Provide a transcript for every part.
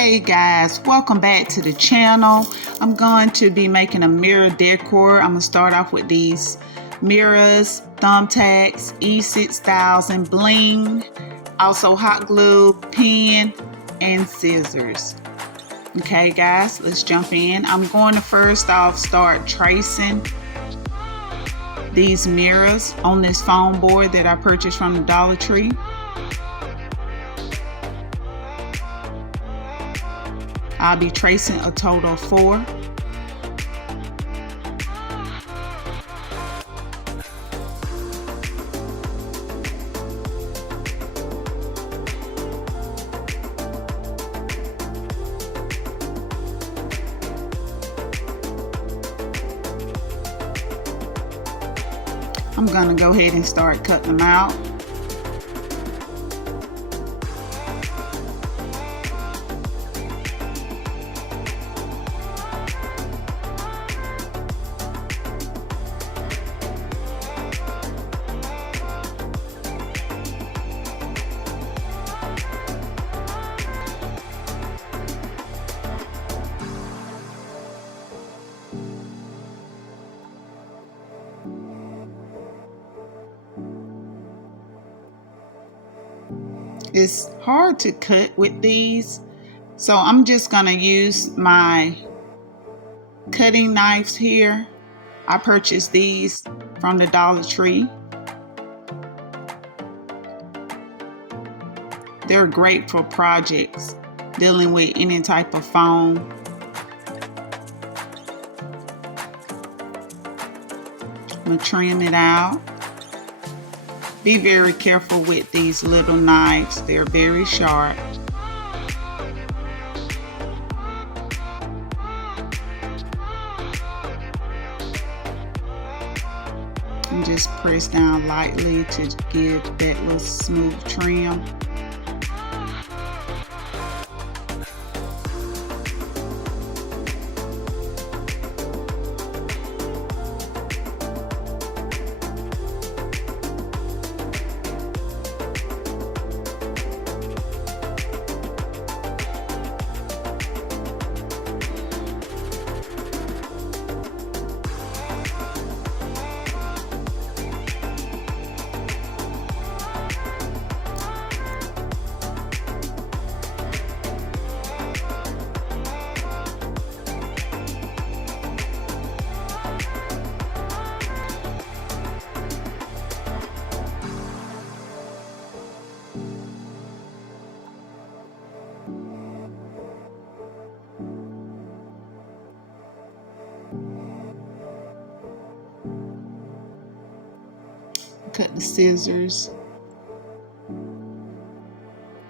Hey guys, welcome back to the channel. I'm going to be making a mirror decor. I'm going to start off with these mirrors, thumbtacks, E6000, bling, also hot glue, pen, and scissors. Okay guys, let's jump in. I'm going to first off start tracing these mirrors on this foam board that I purchased from the Dollar Tree. I'll be tracing a total of 4. I'm gonna go ahead and start cutting them out. It's hard to cut with these, so I'm just gonna use my cutting knives here. I purchased these from the Dollar Tree. They're great for projects dealing with any type of foam. I'm gonna trim it out. Be very careful with these little knives. They're very sharp. And just press down lightly to give that little smooth trim. Cut the scissors,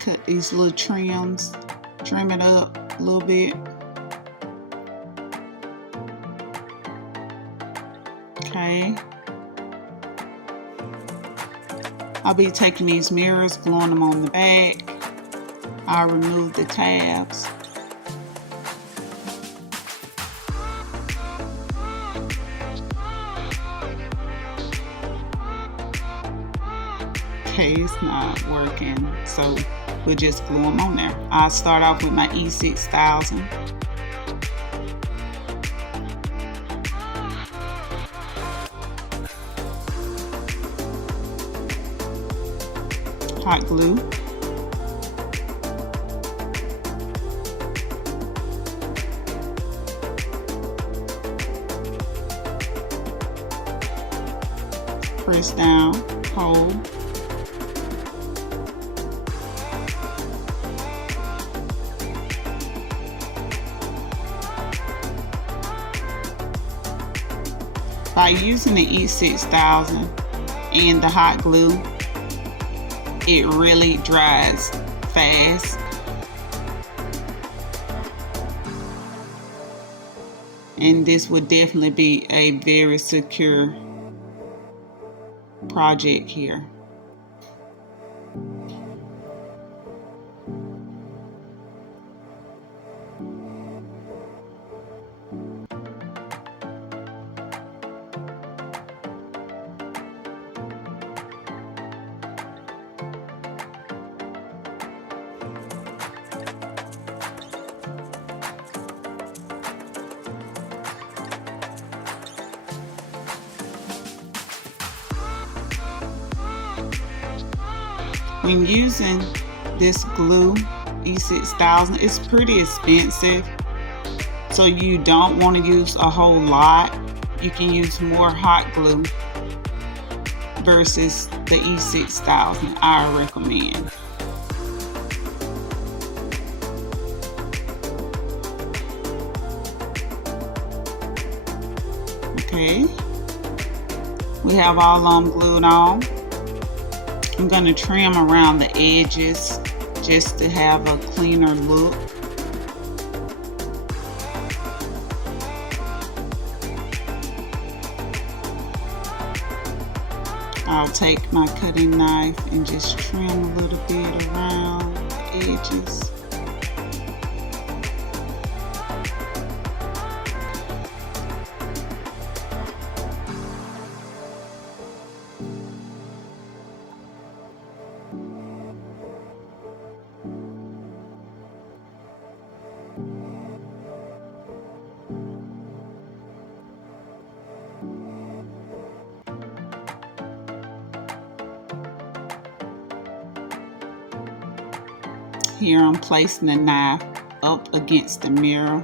cut these little trims, trim it up a little bit. Okay. I'll be taking these mirrors, gluing them on the back. I'll remove the tabs. Okay, it's not working, so we'll just glue them on there. I'll start off with my E6000. Hot glue. Press down, hold. By using the E6000 and the hot glue, it really dries fast. And this would definitely be a very secure project here. When using this glue, E6000, it's pretty expensive, so you don't want to use a whole lot. You can use more hot glue versus the E6000, I recommend. Okay, we have all of them glued on. I'm going to trim around the edges just to have a cleaner look. I'll take my cutting knife and just trim a little bit around the edges. Here I'm placing the knife up against the mirror.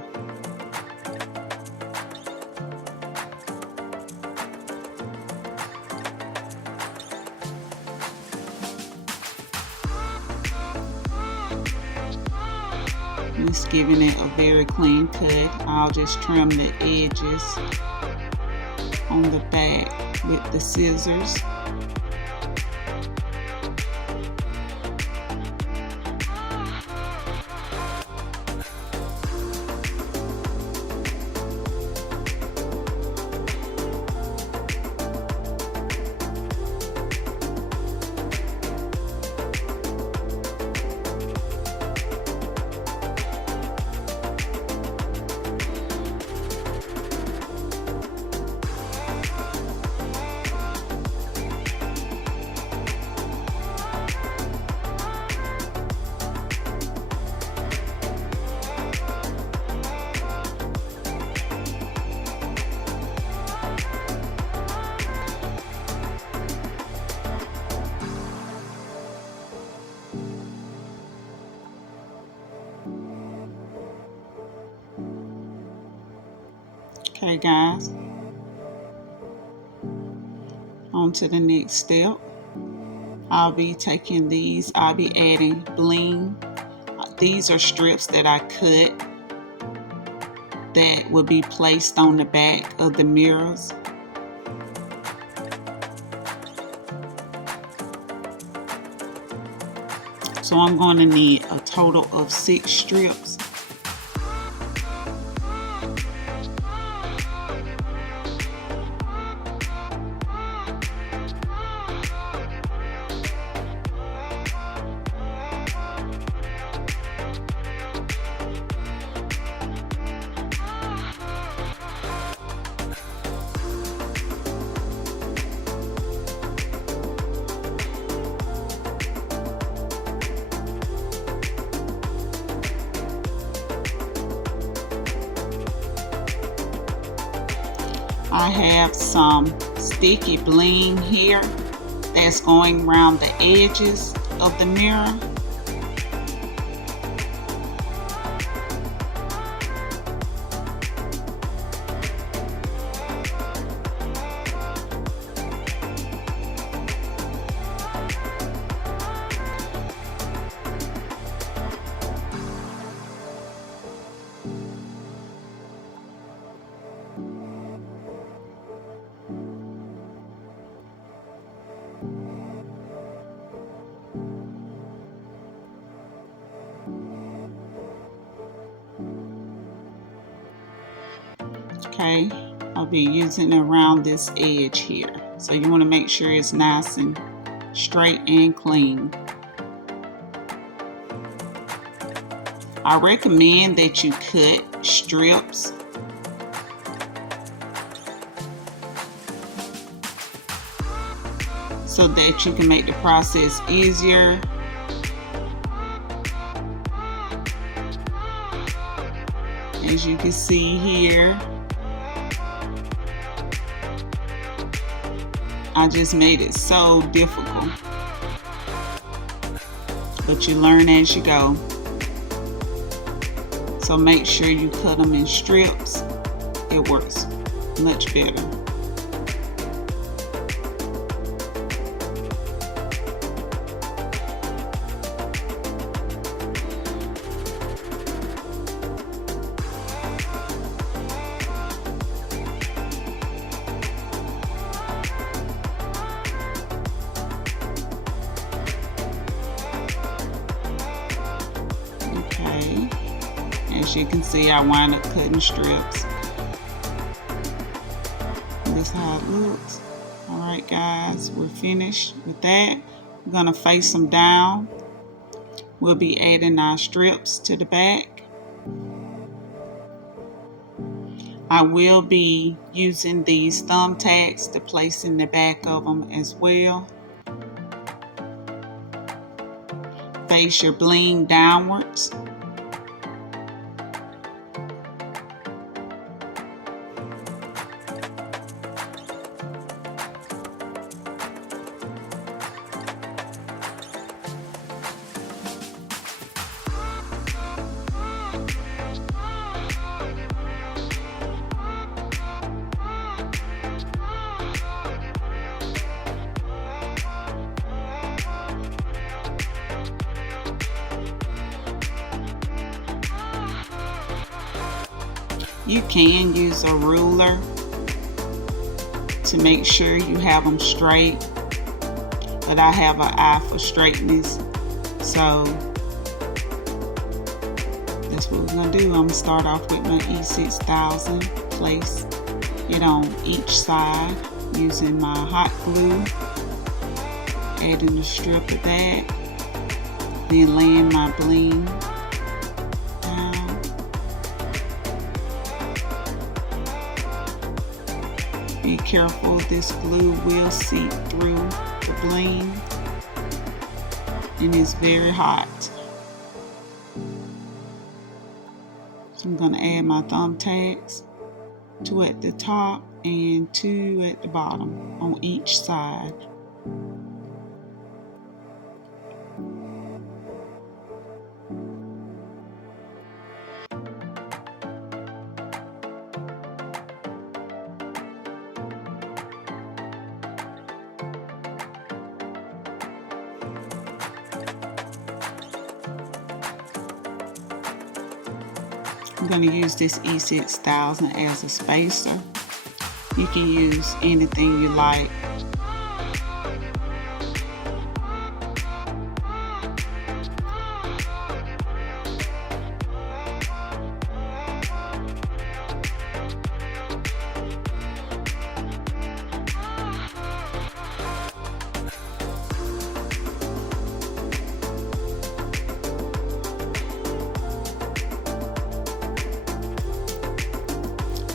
Just giving it a very clean cut. I'll just trim the edges on the back with the scissors. Okay guys, on to the next step. I'll be taking these, I'll be adding bling. These are strips that I cut that will be placed on the back of the mirrors. So I'm going to need a total of 6 strips. I have some sticky bling here that's going around the edges of the mirror. Okay, I'll be using around this edge here. So you want to make sure it's nice and straight and clean. I recommend that you cut strips so that you can make the process easier. As you can see here, I just made it so difficult. but you learn as you go. So make sure you cut them in strips. It works much better. Okay, as you can see, I wind up cutting strips. This is how it looks. Alright guys, we're finished with that. We're gonna face them down. We'll be adding our strips to the back. I will be using these thumbtacks to place in the back of them as well. Face your bling downwards. You can use a ruler to make sure you have them straight, but I have an eye for straightness, so that's what we're gonna do. I'm gonna start off with my E6000, place it on each side using my hot glue, adding a strip of that, then laying my bling down. Be careful, this glue will seep through the bling and it's very hot. So I'm going to add my thumbtacks, 2 at the top and 2 at the bottom on each side. I'm going to use this E6000 as a spacer. You can use anything you like.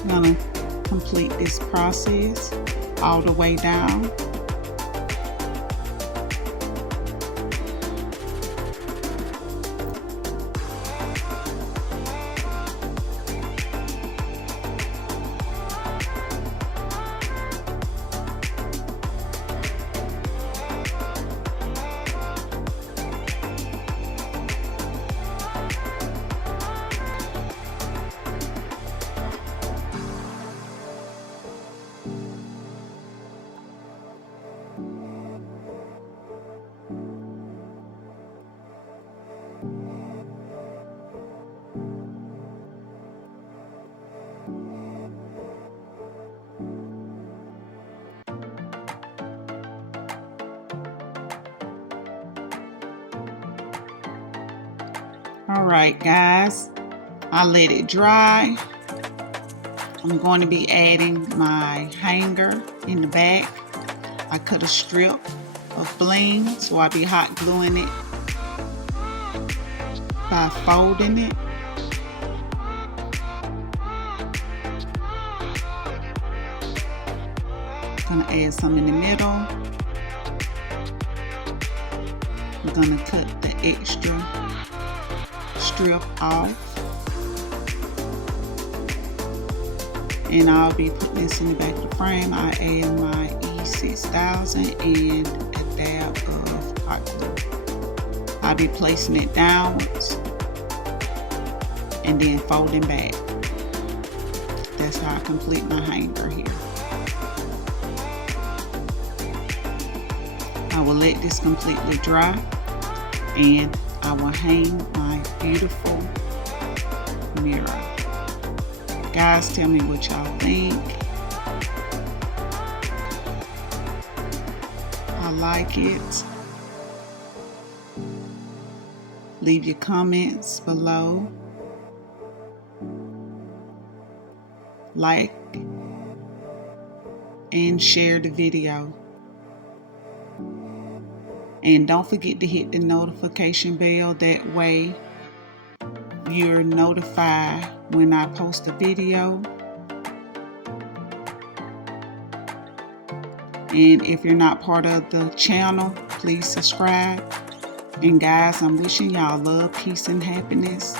I'm going to complete this process all the way down. Alright guys, I let it dry. I'm going to be adding my hanger in the back. I cut a strip of bling, so I'll be hot gluing it by folding it. I'm gonna add some in the middle. I'm gonna cut the extra strip off, and I'll be putting this in the back of the frame. I add my E6000 and a dab of hot glue. I'll be placing it downwards and then folding back. That's how I complete my hanger here. I will let this completely dry and I will hang my beautiful mirror. Guys, tell me what y'all think. I like it. Leave your comments below. Like and share the video. And don't forget to hit the notification bell. That way you're notified when I post a video. And if you're not part of the channel, please subscribe. And guys, I'm wishing y'all love, peace, and happiness.